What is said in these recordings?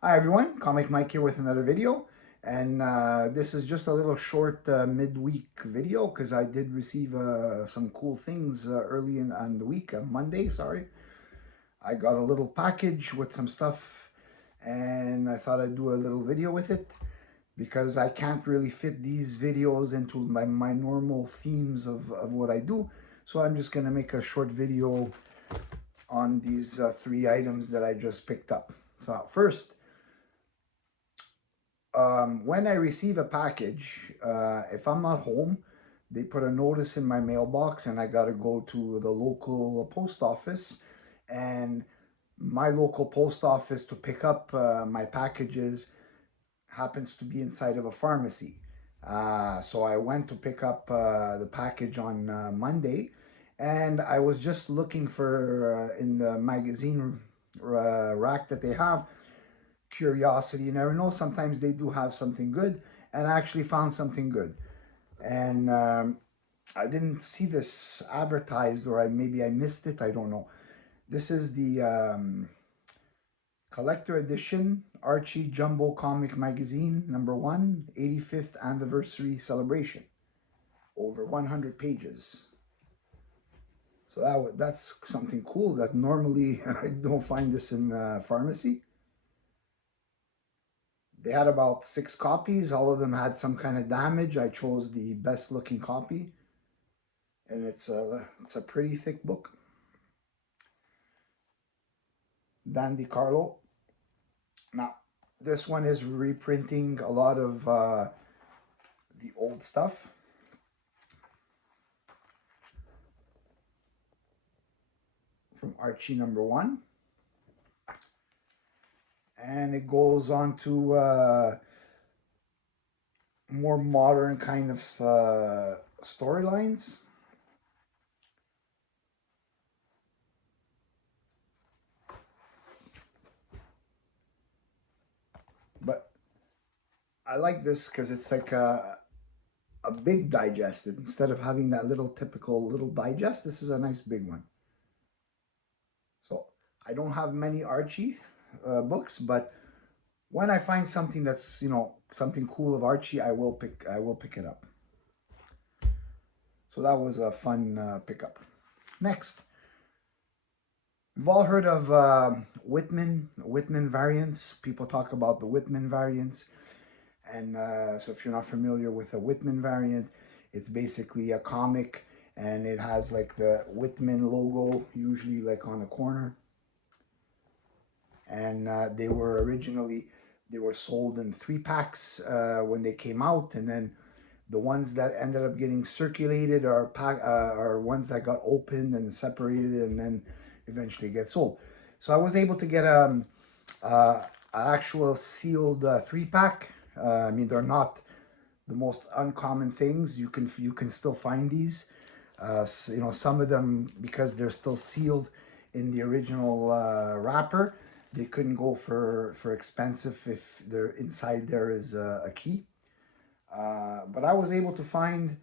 Hi everyone, Comic Mike here with another video, and this is just a little short midweek video because I did receive some cool things early on the week, Monday, sorry. I got a little package with some stuff and I thought I'd do a little video with it because I can't really fit these videos into my normal themes of what I do. So I'm just gonna make a short video on these three items that I just picked up. So first, when I receive a package, if I'm not home, they put a notice in my mailbox and I got to go to the local post office. And my local post office to pick up my packages happens to be inside of a pharmacy. So I went to pick up the package on Monday, and I was just looking for in the magazine rack that they have curiosity. You never know. Sometimes they do have something good, and I actually found something good. And I didn't see this advertised, or maybe I missed it. I don't know. This is the collector edition Archie Jumbo Comic Magazine number one, 85th anniversary celebration. Over 100 pages. So that's something cool that normally I don't find this in pharmacy. They had about 6 copies. All of them had some kind of damage. I chose the best looking copy, and it's a pretty thick book. Dandy Carlo. Now, this one is reprinting a lot of the old stuff. From Archie number one. And it goes on to more modern kind of storylines. But I like this because it's like a big digest. Instead of having that little typical little digest, this is a nice big one. So I don't have many Archie books, but when I find something that's something cool of Archie, I will pick it up. So that was a fun pickup. Next, we've all heard of Whitman variants. People talk about the Whitman variants, and so if you're not familiar with a Whitman variant, it's basically a comic, and it has like the Whitman logo, usually like on the corner. And they were sold in 3 packs when they came out, and then the ones that ended up getting circulated are ones that got opened and separated and then eventually get sold. So I was able to get an actual sealed 3 pack. I mean, they're not the most uncommon things. You can still find these. Some of them, because they're still sealed in the original wrapper, they couldn't go for expensive if they're inside there is a key. But I was able to find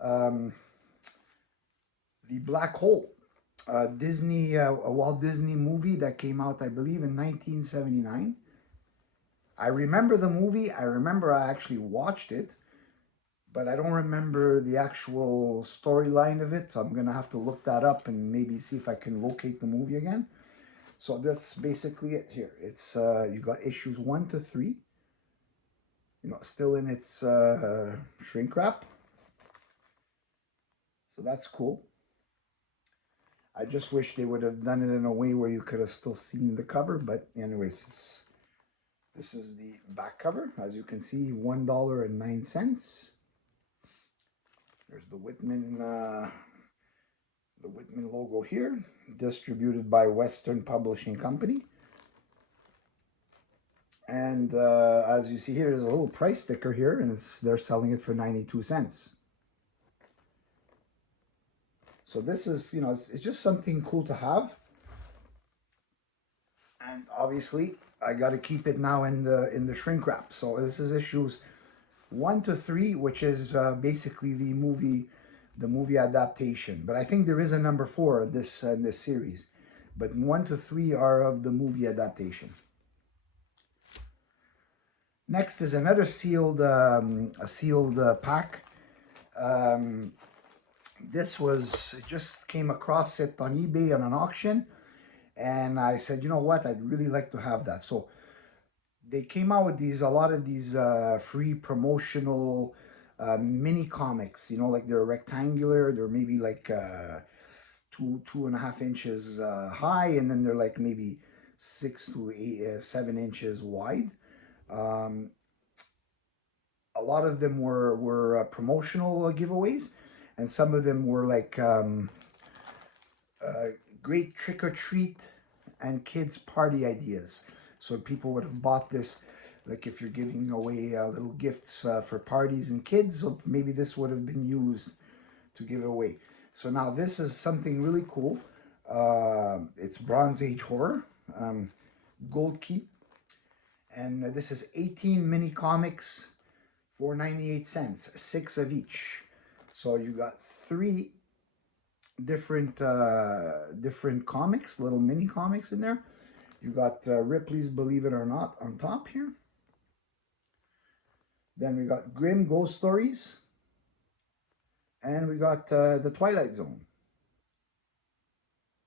um, the Black Hole, a Walt Disney movie that came out, I believe, in 1979. I remember the movie. I remember I actually watched it, but I don't remember the actual storyline of it. So I'm gonna have to look that up and maybe see if I can locate the movie again. So that's basically it here. It's you got issues 1 to 3. Still in its shrink wrap. So that's cool. I just wish they would have done it in a way where you could have still seen the cover. But anyways, this is the back cover. As you can see, $1.09. There's the Whitman logo here, distributed by Western Publishing Company. And as you see here, there's a little price sticker here, and they're selling it for 92 cents. So this is, it's just something cool to have. And obviously, I got to keep it now in the shrink wrap. So this is issues 1 to 3, which is basically the movie adaptation. But I think there is a number 4 in this series. But 1 to 3 are of the movie adaptation. Next is another sealed a sealed pack. Um, this was just came across it on eBay on an auction, and I said, you know what, I'd really like to have that. So they came out with these a lot of these free promotional mini comics. You know, like they're rectangular. They're maybe like 2.5 inches high, and then they're like maybe 6 to 7 inches wide. Um, a lot of them were promotional giveaways, and some of them were like uh, great trick or treat and kids party ideas. So people would have bought this, like if you're giving away little gifts for parties and kids, so maybe this would have been used to give away. So now this is something really cool. It's Bronze Age horror, gold key, and this is 18 mini comics for 98 cents, six of each. So you got three different comics, little mini comics in there. You got Ripley's Believe It or Not on top here. Then we got Grim Ghost Stories, and we got the Twilight Zone.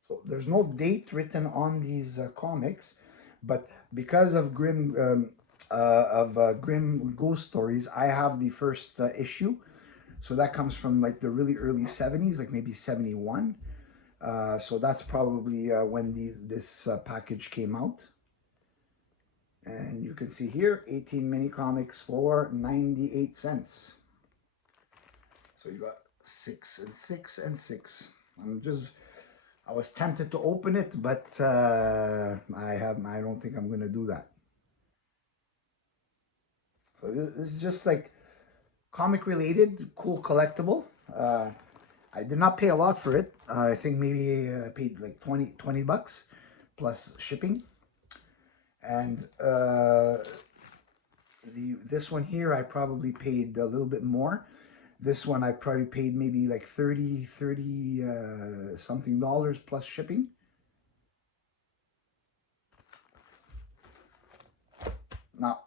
So there's no date written on these comics, but because of Grim Ghost Stories, I have the first issue. So that comes from like the really early 70s, like maybe 71. So that's probably when this package came out. And you can see here, 18 mini comics for 98 cents. So you got 6 and 6 and 6. I was tempted to open it, but I don't think I'm gonna do that. So this is just like comic related, cool collectible. I did not pay a lot for it. I think maybe I paid like 20 bucks plus shipping. And this one here, I probably paid a little bit more. This one I probably paid maybe like 30 something dollars plus shipping. Now,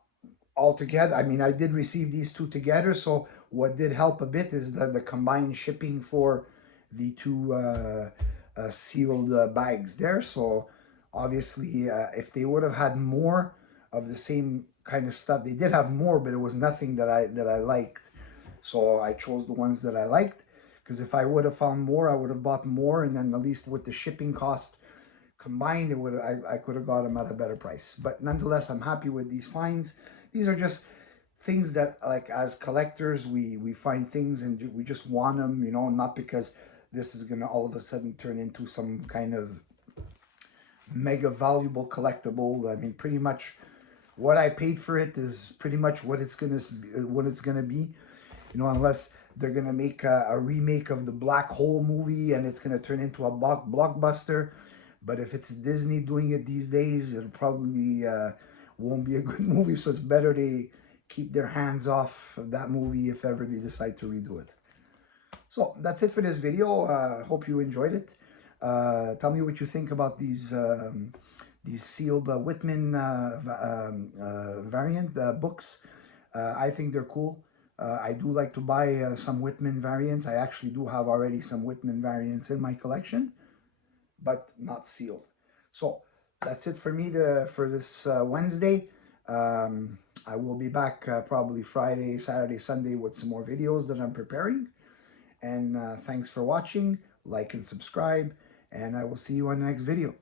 altogether, I mean, I did receive these two together, so what did help a bit is the combined shipping for the two sealed bags there. So obviously, if they would have had more of the same kind of stuff, they did have more, but it was nothing that I liked. So I chose the ones that I liked, because if I would have found more, I would have bought more, and then at least with the shipping cost combined, I could have got them at a better price. But nonetheless, I'm happy with these finds. These are just things that, like, as collectors, we find things and we just want them, you know, not because this is gonna all of a sudden turn into some kind of mega valuable collectible. I mean, pretty much what I paid for it is pretty much what it's gonna be. You know, unless they're gonna make a remake of the Black Hole movie and it's gonna turn into a blockbuster. But if it's Disney doing it these days, it'll probably won't be a good movie. So it's better they keep their hands off of that movie if ever they decide to redo it. So that's it for this video. Hope you enjoyed it. Tell me what you think about these sealed Whitman variant books. I think they're cool. I do like to buy some Whitman variants. I actually do have already some Whitman variants in my collection, but not sealed. So that's it for me for this Wednesday. I will be back probably Friday, Saturday, Sunday with some more videos that I'm preparing. And thanks for watching. Like and subscribe, and I will see you on the next video.